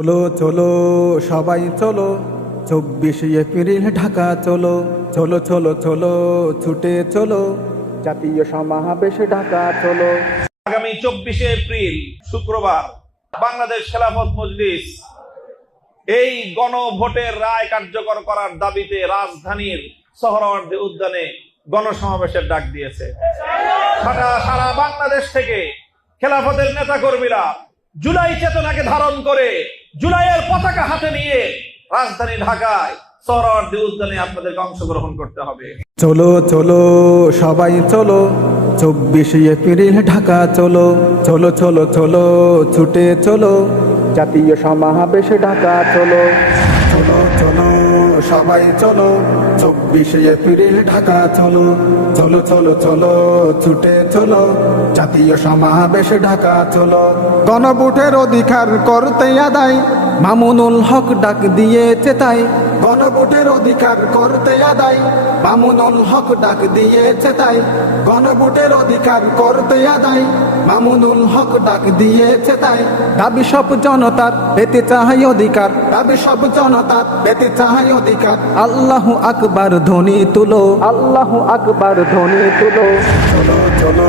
চলো চলো সবাই চলো, 24 এপ্রিল ঢাকা চলো, চলো চলো চলো ছুটে চলো, জাতীয় সমাবেশ ঢাকা চলো। আগামী 24শে এপ্রিল শুক্রবার বাংলাদেশ খেলাফত মজলিস এই গণভোটের রায় কার্যকর করার দাবিতে রাজধানীর সোহরাওয়ার্দী উদ্যানে গণসমাবেশের ডাক দিয়েছে। সারা বাংলাদেশ থেকে খেলাফতের নেতাকর্মীরা জুলাই চেতনাকে ধারণ করে জুলাইয়ের পতাকা হাতে নিয়ে রাজধানী ঢাকায় সোহরাওয়ার্দী উদ্যানে আপনাদেরকে অংশগ্রহণ করতে হবে। চলো চলো সবাই চলো, 24 এপ্রিল ঢাকা চলো, চলো চলো চলো ছুটে চলো, জাতীয় সমাবেশ ঢাকা চলো। চলো চলো সবাই চলো, 24 এপ্রিল ঢাকা চলো, চলো চলো চলো ছুটে চলো, জাতীয় সমাবেশ ঢাকা চলো। গণভোটের অধিকার করতে আদায় মামুনুল হক ডাক দিয়েছে তাই, গণভোটের অধিকার করতে আদায় মামুনুল হক ডাক দিয়েছে তাই, গণভোটের অধিকার করতে আদায় মামুনুল হক ডাক দিয়েছে তাই। দাবি সব জনতার পেতে চাই অধিকার, দাবি সব জনতার পেতে চাই অধিকার। আল্লাহু আকবার ধ্বনি তুলো, আল্লাহু আকবার ধ্বনি তুলো। চলো চলো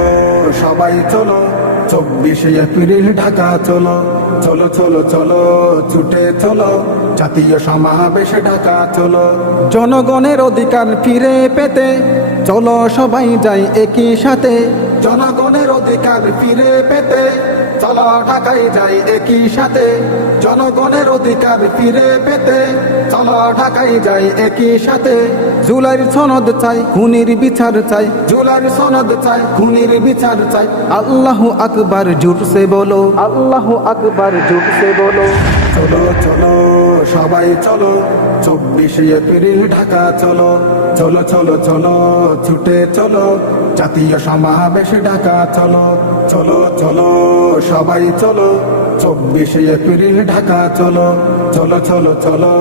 সবাই চলো, 24 এপ্রিল ঢাকা চলো, চলো চলো চলো ছুটে চলো, জাতীয় সমাবেশ ঢাকা চলো। জনগণের অধিকার ফিরে পেতে চলো সবাই যাই একই সাথে, জনগণের অধিকার ফিরে পেতে চলো ঢাকায় যাই একই সাথে, জনগণের অধিকার ফিরে পেতে চলো ঢাকায় যাই একই সাথে। জুলাইয়ের সনদ চাই, খুনির বিচার চাই, জুলাইয়ের সনদ চাই, খুনির বিচার চাই। আল্লাহু আকবার জোরসে বলো, আল্লাহু আকবার জোরসে বলো। চলো চলো সবাই চলো, 24 এপ্রিল ঢাকা চলো, চলো চলো চলো ছুটে চলো, জাতীয় সমাবেশ ঢাকা চলো, চলো চলো সবাই চলো, 24 এপ্রিল ঢাকা চলো, চলো চলো চলো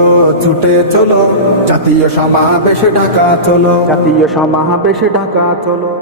ছুটে চলো, জাতীয় সমাবেশ ঢাকা চলো, জাতীয় সমাবেশ ঢাকা চলো।